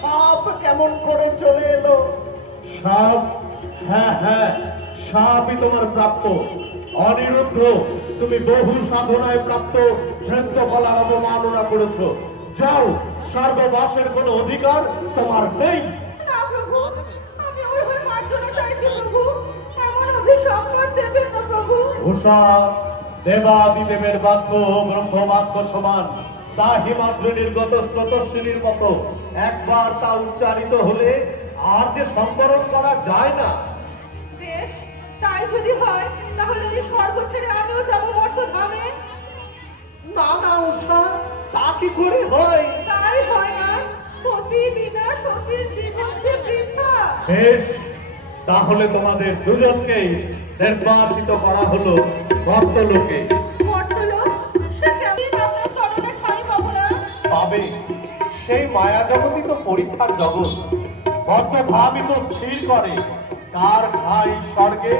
সাপ কেমন করে চলে এলো? সাপ? হ্যাঁ হ্যাঁ, সাপই তোমার প্রাপ্য। অনিরুদ্ধ, তুমি বহু সাধনায় প্রাপ্ত শ্রেষ্ঠফলার অবমাননা করেছ। যাও, স্বর্গবাসের কোনো অধিকার তোমার নেই। না প্রভু, আমি ওইভাবে মার্জনা চাইছি প্রভু, এমন অভিসম্পাদ দেবেন না প্রভু। উষা দেবাদিদেবের বাক্য ব্রহ্ম বাক্য সমান, তা হিমাদ্রি নির্গত স্রোতস্বিনীর মতো। একবার তা উচ্চারিত হলে আর যে সংবরণ করা যায় না। বেশ, তাই যদি হয় তাহলে এই স্বর্গ ছেড়ে আমিও যাবো মর্তধামে। না না উষা, তা কি করে হয়? তাই হয় না, সতী বিনা সতীর জীবন যে বৃথা। বেশ, তাহলে তোমাদের দুজনকেই নির্বাসিত করা হলো মর্তলোকে। মর্তলোক, সে কেমন আপনার চরণে ঠাঁই পাবো না? পাবে, সেই মায়া জগতই তো পরীক্ষার জগৎ। ভাবই তো স্থির করে কার ঠাঁই স্বর্গে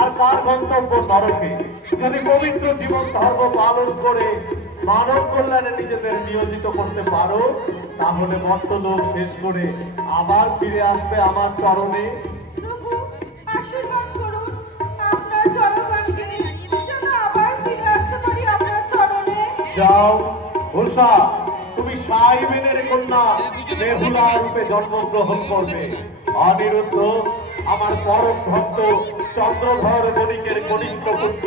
আর কার গন্তব্য নরকে। যদি পবিত্র জীবন ধর্ম পালন করে মানব কল্যাণে নিজেদের নিয়োজিত করতে পারো, তাহলে মর্তলোক শেষ করে আবার ফিরে আসবে আমার চরণে। প্রভু, আশীর্বাদ করুন, আপনার জনগণকে যেন আবার ফিরে আসতে পারি আপনার চরণে। যাও উষা, তুমি সাইবেনের কন্যা বেহুলা রূপে জন্মগ্রহণ করবে। অনিরুদ্ধ আমার পরম ভক্ত চন্দ্রধর বণিকের কনিষ্ঠ পুত্র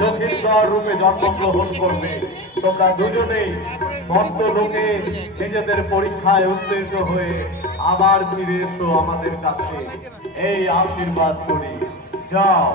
লক্ষিন্দর রূপে জন্মগ্রহণ করবে। তোমরা দুজনেই মর্তলোকে নিজেদের পরীক্ষায় উত্তীর্ণ হয়ে আবার ফিরে এসো আমাদের কাছে, এই আশীর্বাদ করি। যাও।